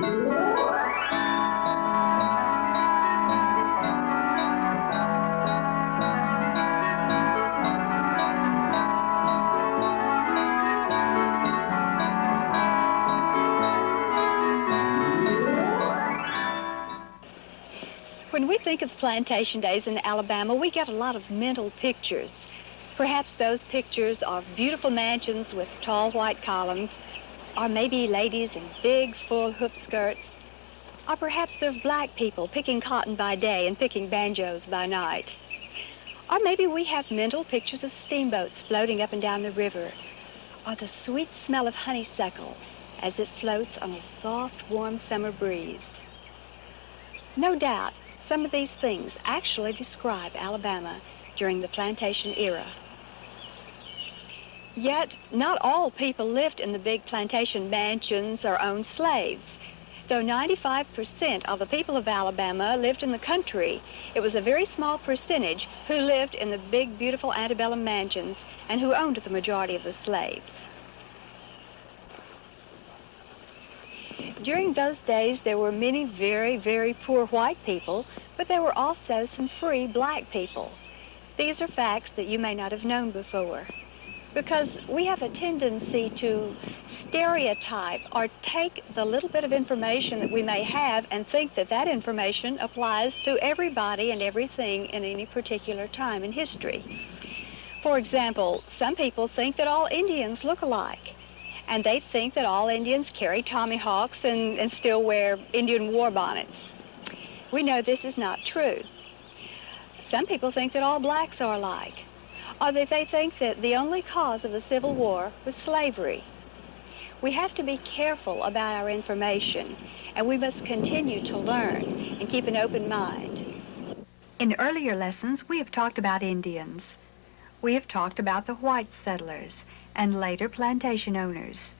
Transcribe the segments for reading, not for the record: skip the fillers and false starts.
When we think of plantation days in Alabama, we get a lot of mental pictures. Perhaps those pictures are beautiful mansions with tall white columns, or maybe ladies in big, full hoop skirts, or perhaps of black people picking cotton by day and picking banjos by night. Or maybe we have mental pictures of steamboats floating up and down the river, or the sweet smell of honeysuckle as it floats on a soft, warm summer breeze. No doubt, some of these things actually describe Alabama during the plantation era. Yet, not all people lived in the big plantation mansions or owned slaves. Though 95% of the people of Alabama lived in the country, it was a very small percentage who lived in the big, beautiful antebellum mansions and who owned the majority of the slaves. During those days, there were many very, very poor white people, but there were also some free black people. These are facts that you may not have known before, because we have a tendency to stereotype or take the little bit of information that we may have and think that that information applies to everybody and everything in any particular time in history. For example, some people think that all Indians look alike, and they think that all Indians carry tomahawks and still wear Indian war bonnets. We know this is not true. Some people think that all blacks are alike, or that they think that the only cause of the Civil War was slavery. We have to be careful about our information, and we must continue to learn and keep an open mind. In earlier lessons, we have talked about Indians. We have talked about the white settlers and later plantation owners.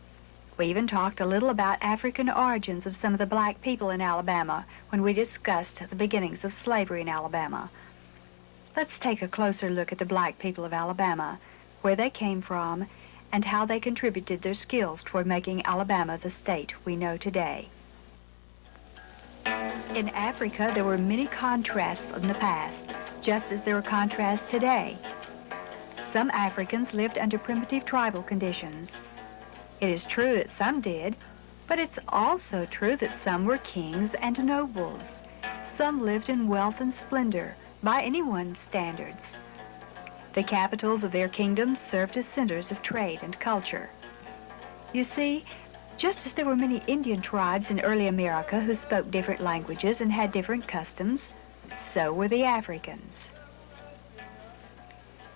We even talked a little about African origins of some of the black people in Alabama when we discussed the beginnings of slavery in Alabama. Let's take a closer look at the black people of Alabama, where they came from, and how they contributed their skills toward making Alabama the state we know today. In Africa, there were many contrasts in the past, just as there are contrasts today. Some Africans lived under primitive tribal conditions. It is true that some did, but it's also true that some were kings and nobles. Some lived in wealth and splendor, by anyone's standards. The capitals of their kingdoms served as centers of trade and culture. You see, just as there were many Indian tribes in early America who spoke different languages and had different customs, so were the Africans.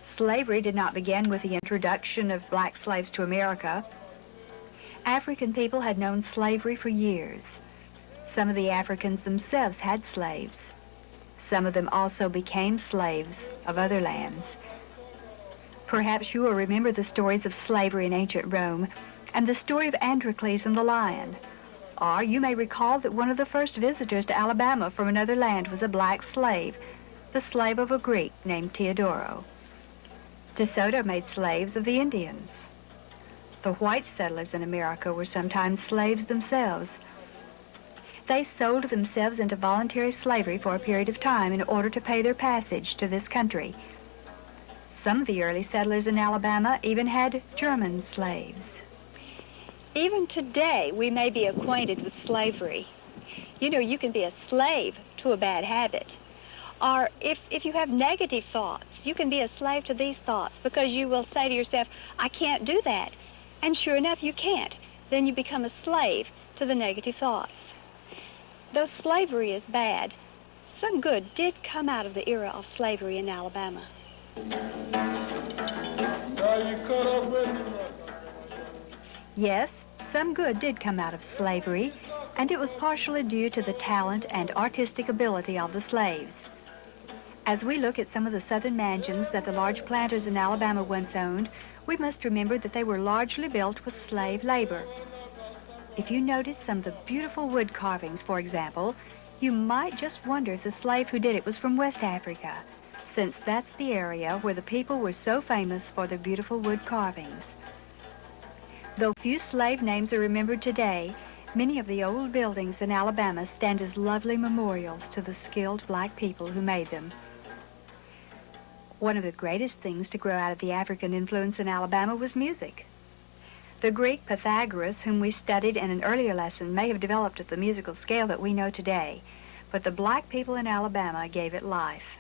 Slavery did not begin with the introduction of black slaves to America. African people had known slavery for years. Some of the Africans themselves had slaves. Some of them also became slaves of other lands. Perhaps you will remember the stories of slavery in ancient Rome and the story of Androcles and the lion. Or you may recall that one of the first visitors to Alabama from another land was a black slave, the slave of a Greek named Teodoro. De Soto made slaves of the Indians. The white settlers in America were sometimes slaves themselves. They sold themselves into voluntary slavery for a period of time in order to pay their passage to this country. Some of the early settlers in Alabama even had German slaves. Even today, we may be acquainted with slavery. You know, you can be a slave to a bad habit. Or if you have negative thoughts, you can be a slave to these thoughts because you will say to yourself, I can't do that. And sure enough, you can't. Then you become a slave to the negative thoughts. Though slavery is bad, some good did come out of the era of slavery in Alabama. Yes, some good did come out of slavery, and it was partially due to the talent and artistic ability of the slaves. As we look at some of the southern mansions that the large planters in Alabama once owned, we must remember that they were largely built with slave labor. If you notice some of the beautiful wood carvings, for example, you might just wonder if the slave who did it was from West Africa, since that's the area where the people were so famous for their beautiful wood carvings. Though few slave names are remembered today, Many of the old buildings in Alabama stand as lovely memorials to the skilled black people who made them. One of the greatest things to grow out of the African influence in Alabama was music. The Greek Pythagoras, whom we studied in an earlier lesson, may have developed at the musical scale that we know today, but the black people in Alabama gave it life.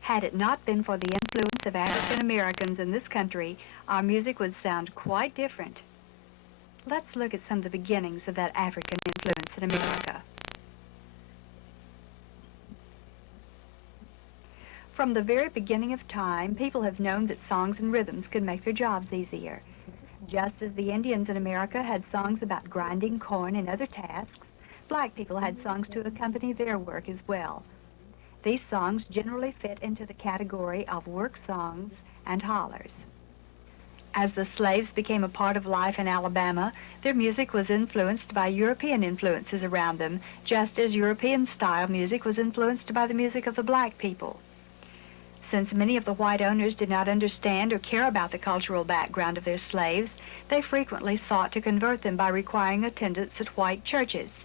Had it not been for the influence of African Americans in this country, our music would sound quite different. Let's look at some of the beginnings of that African influence in America. From the very beginning of time, people have known that songs and rhythms could make their jobs easier. Just as the Indians in America had songs about grinding corn and other tasks, black people had songs to accompany their work as well. These songs generally fit into the category of work songs and hollers. As the slaves became a part of life in Alabama, their music was influenced by European influences around them, just as European-style music was influenced by the music of the black people. Since many of the white owners did not understand or care about the cultural background of their slaves, they frequently sought to convert them by requiring attendance at white churches.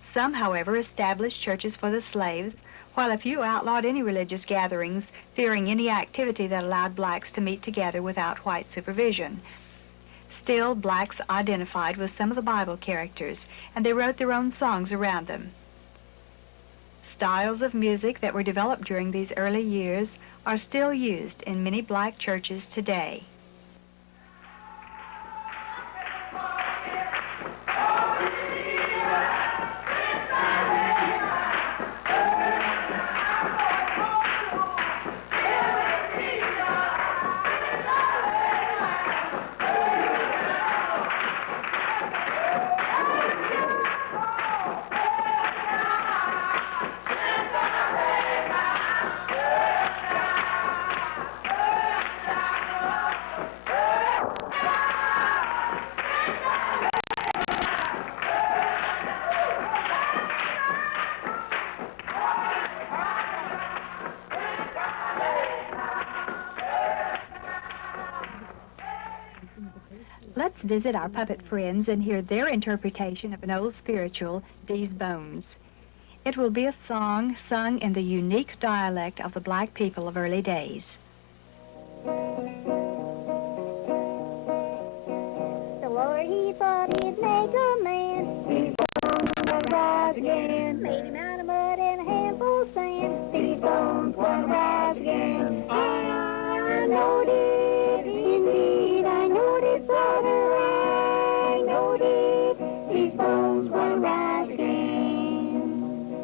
Some, however, established churches for the slaves, while a few outlawed any religious gatherings, fearing any activity that allowed blacks to meet together without white supervision. Still, blacks identified with some of the Bible characters, and they wrote their own songs around them. Styles of music that were developed during these early years are still used in many black churches today. Let's visit our puppet friends and hear their interpretation of an old spiritual, These Bones. It will be a song sung in the unique dialect of the black people of early days. The Lord, he thought he'd make a man. These bones gonna rise again. Made him out of mud and a handful of sand. These bones gonna rise again. I knowed it, indeed, I knowed it, brother, I knowed it. These bones gonna rise again.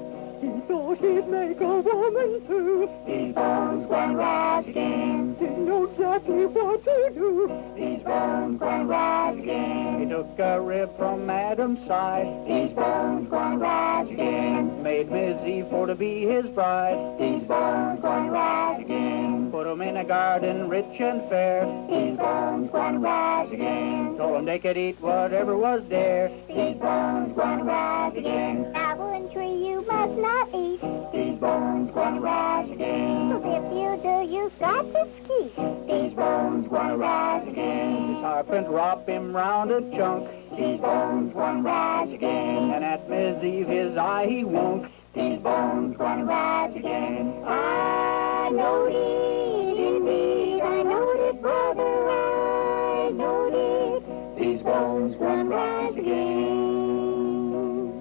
He thought he'd make a woman too. These bones gonna rise again. Didn't know exactly what to do. These bones gonna rise again. He took a rib from Adam's side. These bones gonna rise again. Made Miss Eve for to be his bride. These bones gonna rise again. Put 'em in a garden rich and fair. These bones gonna rise again. Told 'em they could eat whatever was there. These bones gonna rise again. Apple and tree you must not eat. These bones gonna rise again. 'Cause if you do, you've got to skeet. These bones gonna rise again. The serpent wrop him round a chunk. These bones gonna rise again. And at Miss Eve his eye he won't. These bones gonna rise again. I knowed it, indeed, I knowed it, brother, I knowed it. These bones gonna rise again.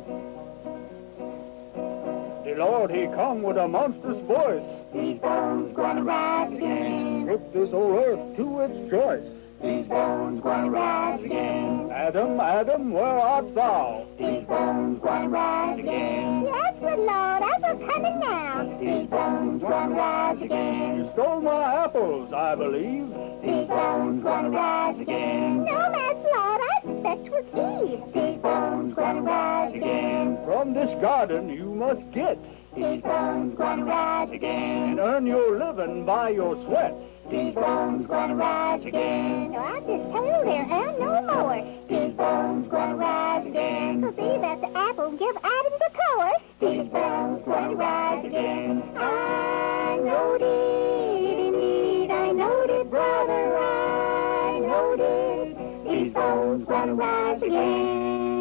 The Lord he come with a monstrous voice. These bones gonna rise again. Shook this old earth to its joist. These bones gonna rise again. Adam, Adam, where art thou? These bones gonna rise again. Yes, good Lord, I was coming now. These bones gonna rise You again. stole my apples, I believe. These bones gonna rise again. No, Master Lord, I suspect 'twas Eve. These bones gonna rise again. From this garden you must get. These bones gonna rise And again. earn your living by your sweat. These bones gonna rise again. No, I just tell you there and no more. These bones gonna rise again. 'Cause Eve at the apple give Adam the core. These bones gonna rise again. I knowed it, indeed, I knowed it, brother, I knowed it. These bones gonna rise again.